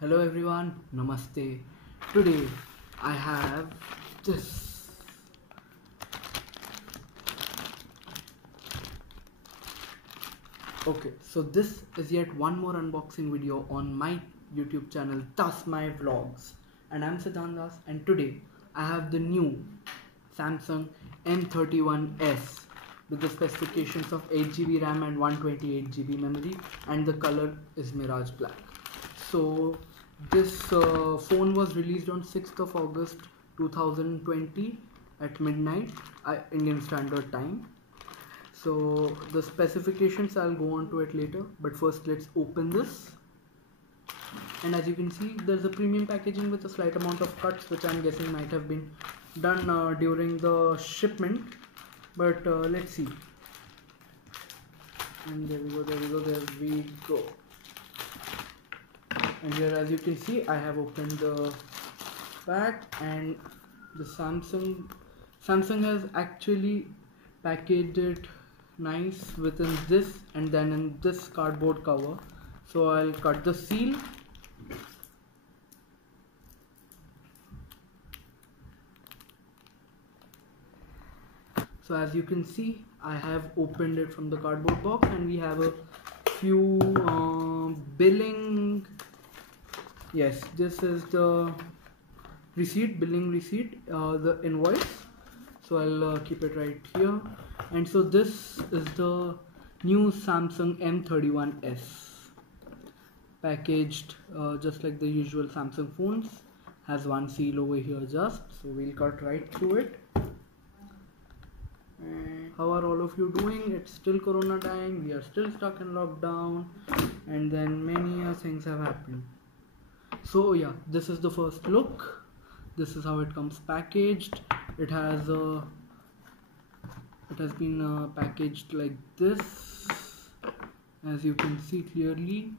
Hello everyone, Namaste. Today I have this. Okay, so this is yet one more unboxing video on my YouTube channel, Thus My Vlogs. And I'm Siddhant Das, and today I have the new Samsung M31s with the specifications of 8GB RAM and 128GB memory, and the color is Mirage Black. So this phone was released on 6th of August 2020 at midnight Indian Standard Time. So the specifications, I'll go on to it later, but first let's open this. And as you can see, there's a premium packaging with a slight amount of cuts, which I'm guessing might have been done during the shipment, but let's see. And there we go. And here, as you can see, I have opened the pack, and the Samsung has actually packaged it nice within this and then in this cardboard cover. So I'll cut the seal. So as you can see, I have opened it from the cardboard box, and we have a few billing. Yes, this is the receipt, billing receipt, the invoice. So I'll keep it right here. And so this is the new Samsung M31s, packaged just like the usual Samsung phones. Has one seal over here just, so we'll cut right through it. And how are all of you doing? It's still Corona time, we are still stuck in lockdown, and then many things have happened. So yeah, this is the first look. This is how it comes packaged. It has been packaged like this, as you can see clearly.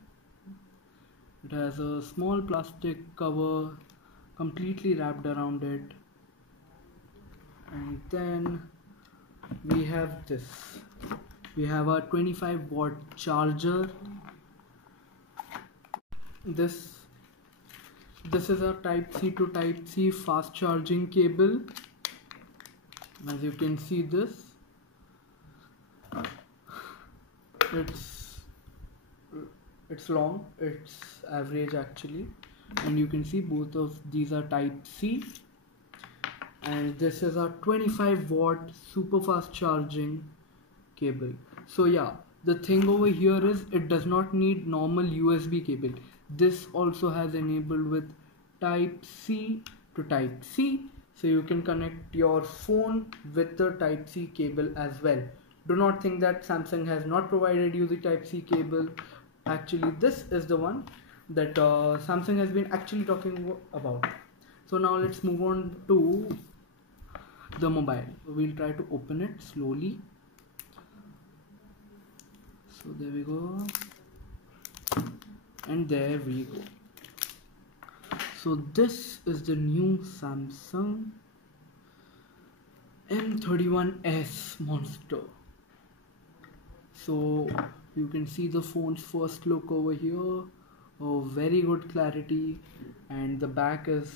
It has a small plastic cover completely wrapped around it, and then we have this. We have a 25-watt charger. This is a Type C to Type C fast charging cable. As you can see, this it's long, it's average actually, and you can see both of these are Type C, and this is a 25-watt super fast charging cable. So yeah, the thing over here is it does not need normal USB cable. This also has enabled with Type C to Type C, so you can connect your phone with the Type C cable as well. Do not think that Samsung has not provided you the Type C cable. Actually, this is the one that Samsung has been actually talking about. So now let's move on to the mobile. We'll try to open it slowly. So there we go, and there we go. So this is the new Samsung M31s monster. So you can see the phone's first look over here. Oh, very good clarity, and the back is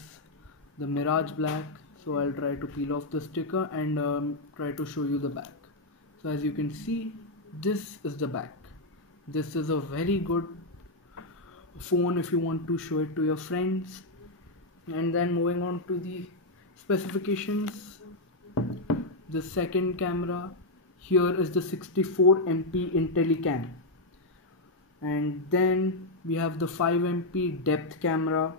the Mirage Black. So I'll try to peel off the sticker and try to show you the back. So as you can see, this is the back. This is a very good phone if you want to show it to your friends. And then moving on to the specifications, the second camera here is the 64 MP IntelliCam, and then we have the 5 MP depth camera,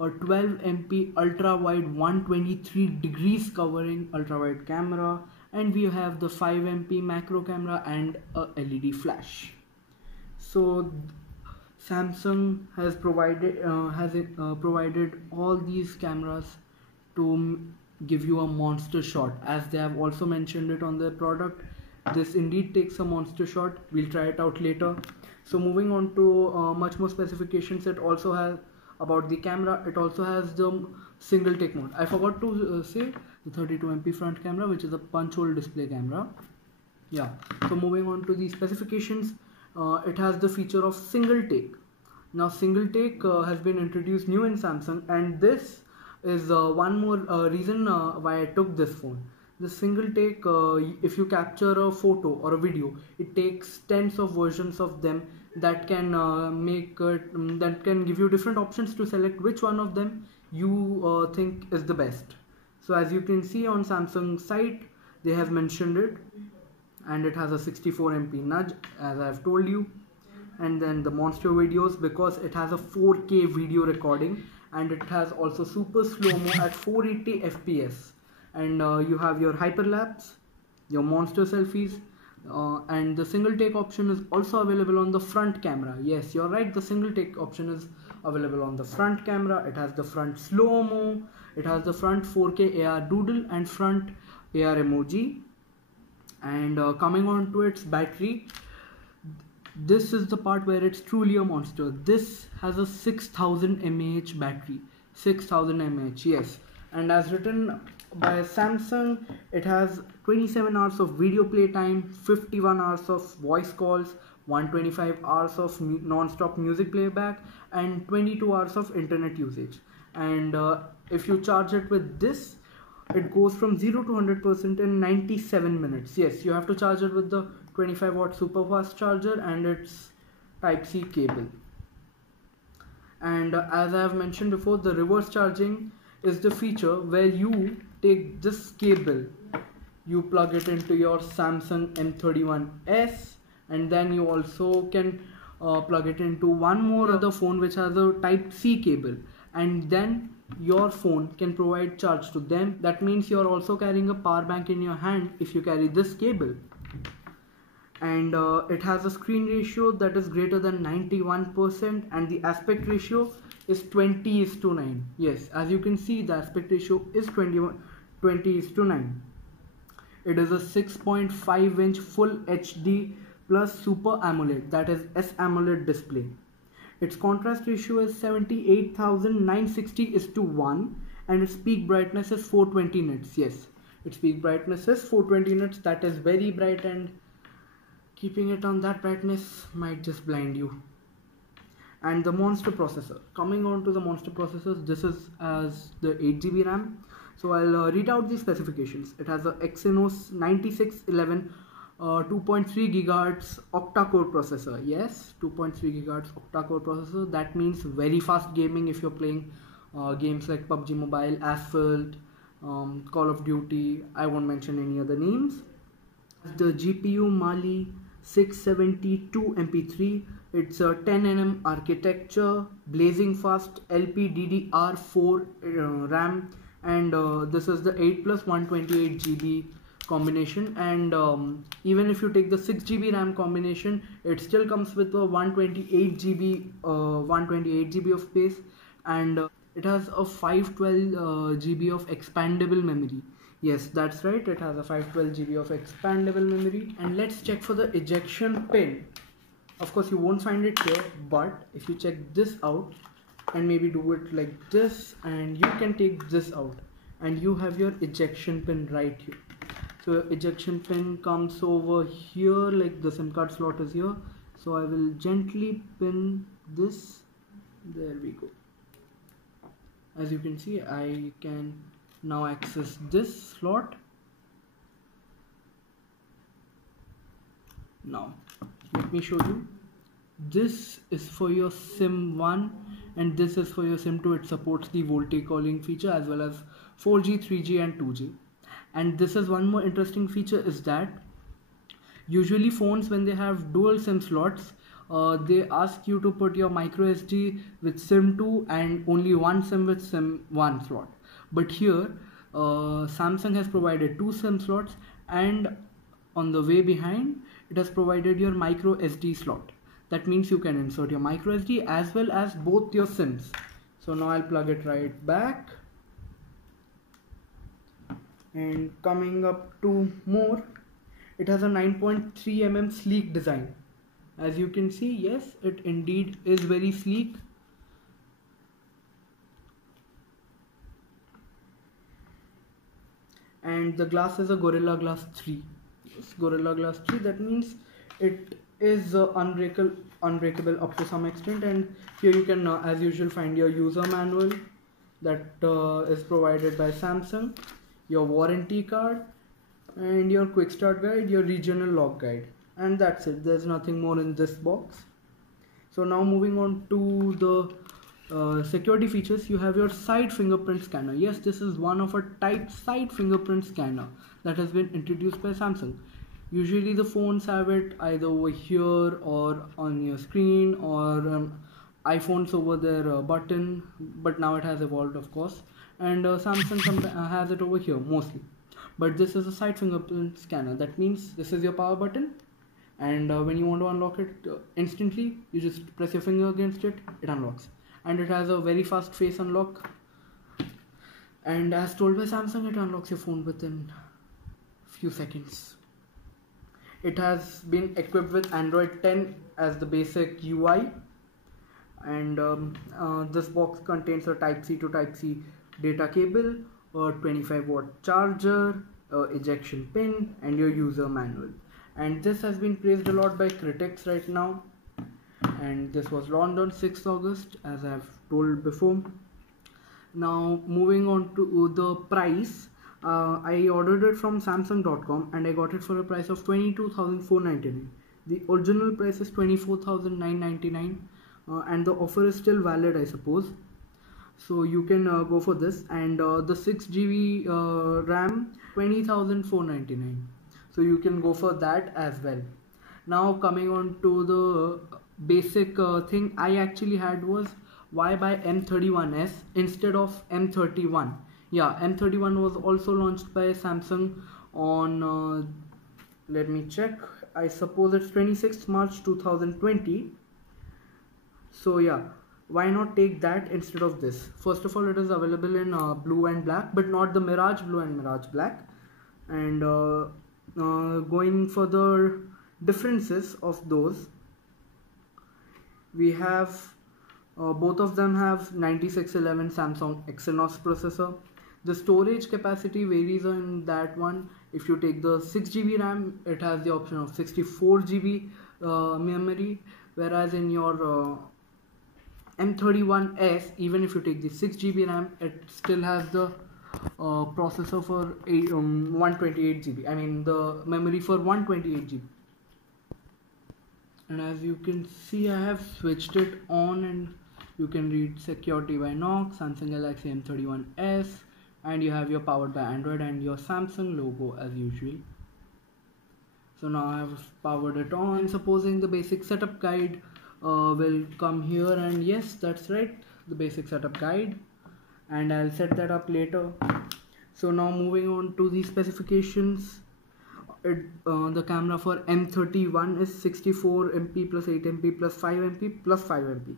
a 12 MP ultra wide 123 degrees covering ultra wide camera, and we have the 5 MP macro camera and a LED flash. So Samsung has provided all these cameras to give you a monster shot, as they have also mentioned it on their product. This indeed takes a monster shot. We'll try it out later. So moving on to much more specifications, it also has about the camera. It also has the single take mode. I forgot to say the 32 MP front camera, which is a punch hole display camera. Yeah. So moving on to the specifications, it has the feature of single take. Now single take has been introduced new in Samsung, and this is one more reason why I took this phone. The single take, if you capture a photo or a video, it takes tens of versions of them that can that can give you different options to select which one of them you think is the best. So as you can see on Samsung site, they have mentioned it, and it has a 64 MP nudge as I have told you. And then the monster videos, because it has a 4K video recording, and it has also super slow-mo at 480 fps, and you have your hyperlapse, your monster selfies, and the single take option is also available on the front camera. Yes, you're right, the single take option is available on the front camera. It has the front slow-mo, it has the front 4K AR doodle and front AR emoji. And coming on to its battery, this is the part where it's truly a monster. This has a 6000 mAh battery. 6000 mAh, yes. And as written by Samsung, it has 27 hours of video play time, 51 hours of voice calls, 125 hours of non-stop music playback, and 22 hours of internet usage. And if you charge it with this, it goes from 0 to 100% in 97 minutes. Yes, you have to charge it with the 25-watt super fast charger and its Type-C cable. And as I have mentioned before, the reverse charging is the feature where you take this cable, you plug it into your Samsung M31s, and then you also can plug it into one more other phone which has a Type-C cable, and then your phone can provide charge to them. That means you're also carrying a power bank in your hand if you carry this cable. And it has a screen ratio that is greater than 91%, and the aspect ratio is 20:9. Yes, as you can see, the aspect ratio is 20:9. It is a 6.5-inch full HD plus Super AMOLED, that is S-AMOLED display. Its contrast ratio is 78,960:1, and its peak brightness is 420 nits. Yes, its peak brightness is 420 nits. That is very bright, and keeping it on that brightness might just blind you. And the monster processor. Coming on to the monster processors, this is as the 8GB RAM. So I'll read out the specifications. It has a Exynos 9611 2.3 GHz octa-core processor. Yes, 2.3 GHz octa-core processor. That means very fast gaming if you're playing games like PUBG Mobile, Asphalt, Call of Duty. I won't mention any other names. The GPU Mali 672 MP3. It's a 10nm architecture, blazing fast LPDDR4 RAM, and this is the 8 plus 128GB combination. And even if you take the 6GB RAM combination, it still comes with a 128GB of space, and it has a 512GB of expandable memory. Yes, that's right, it has a 512GB of expandable memory. And let's check for the ejection pin. Of course you won't find it here, but if you check this out and maybe do it like this, and you can take this out, and you have your ejection pin right here. So your ejection pin comes over here, like the SIM card slot is here. So I will gently pin this. There we go. As you can see, I can now access this slot. Now let me show you. This is for your SIM 1 and this is for your SIM 2. It supports the VoLTE calling feature as well as 4G, 3G and 2G. And this is one more interesting feature, is that usually phones, when they have dual SIM slots, they ask you to put your micro SD with SIM 2 and only one SIM with SIM 1 slot. But here Samsung has provided two SIM slots, and on the way behind it has provided your micro SD slot. That means you can insert your micro SD as well as both your SIMs. So now I'll plug it right back. And coming up to more, it has a 9.3mm sleek design. As you can see, yes, it indeed is very sleek. And the glass is a Gorilla Glass 3. Yes, Gorilla Glass 3, that means it is unbreakable. unbreakable up to some extent. And here you can as usual find your user manual that is provided by Samsung, your warranty card, and your quick start guide, your regional log guide, and that's it. There's nothing more in this box. So now moving on to the security features, you have your side fingerprint scanner. Yes, this is one of a type side fingerprint scanner that has been introduced by Samsung. Usually the phones have it either over here or on your screen, or iPhones over their button, but now it has evolved, of course, and Samsung has it over here mostly. But this is a side fingerprint scanner. That means this is your power button, and when you want to unlock it instantly, you just press your finger against it, it unlocks, and it has a very fast face unlock. And as told by Samsung, it unlocks your phone within few seconds. It has been equipped with Android 10 as the basic UI, and this box contains a Type-C to Type-C data cable, a 25-watt charger, ejection pin, and your user manual. And this has been praised a lot by critics right now, and this was launched on 6th August as I have told before. Now moving on to the price, I ordered it from Samsung.com and I got it for a price of 22,499. The original price is 24,999, and the offer is still valid, I suppose. So you can go for this, and the 6GB RAM 20,499. So you can go for that as well. Now coming on to the basic thing I actually had was, why buy M31s instead of M31? Yeah, M31 was also launched by Samsung on let me check, I suppose it's 26th March 2020. So yeah, why not take that instead of this? First of all, it is available in blue and black, but not the Mirage blue and Mirage black. And going for the differences of those, we have both of them have 9611 Samsung Exynos processor. The storage capacity varies on that one. If you take the 6GB RAM, it has the option of 64GB memory, whereas in your M31s, even if you take the 6GB RAM, it still has the processor for 128GB. I mean the memory for 128GB. And as you can see, I have switched it on, and you can read security by Knox, Samsung Galaxy M31s, and you have your powered by Android and your Samsung logo as usual. So now I have powered it on. Supposing the basic setup guide will come here, and yes, that's right, the basic setup guide, and I'll set that up later. So now moving on to the specifications. The camera for M31 is 64MP plus 8MP plus 5MP plus 5MP,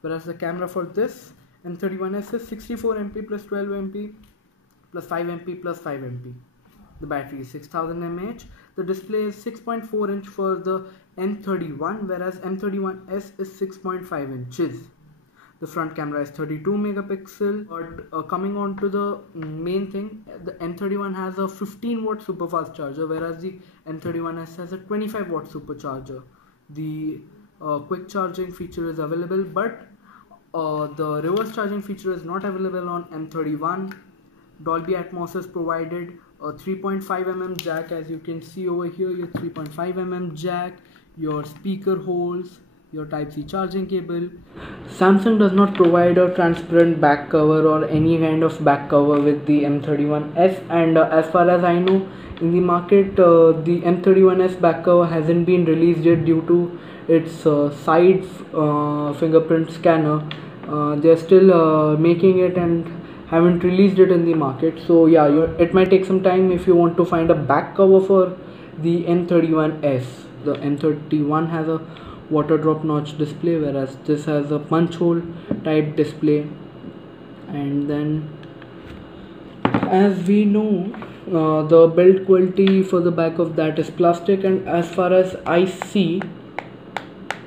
whereas the camera for this M31s is 64MP plus 12MP plus 5MP plus 5MP. The battery is 6000 mAh. The display is 6.4 inch for the M31, whereas M31s is 6.5 inches. The front camera is 32 megapixel. But coming on to the main thing, the M31 has a 15 watt super fast charger, whereas the M31s has a 25 watt supercharger. The quick charging feature is available, but the reverse charging feature is not available on M31. Dolby Atmos is provided. A 3.5mm jack, as you can see over here, your 3.5mm jack, your speaker holes, your Type-C charging cable. Samsung does not provide a transparent back cover or any kind of back cover with the M31s, and as far as I know, in the market the M31s back cover hasn't been released yet due to its side fingerprint scanner. They're still making it and haven't released it in the market. So yeah, it might take some time if you want to find a back cover for the M31s. The M31 has a water drop notch display, whereas this has a punch hole type display. And then, as we know, the build quality for the back of that is plastic, and as far as I see,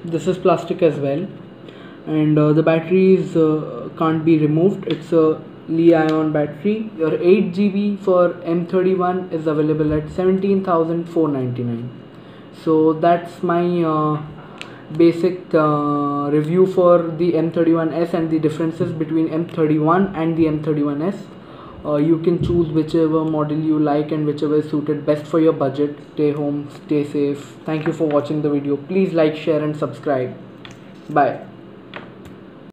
this is plastic as well. And the batteries can't be removed. It's a Li-ion battery. Your 8GB for M31 is available at 17,499. So that's my basic review for the M31s and the differences between M31 and the M31s. You can choose whichever model you like and whichever is suited best for your budget. Stay home, stay safe. Thank you for watching the video. Please like, share and subscribe. Bye.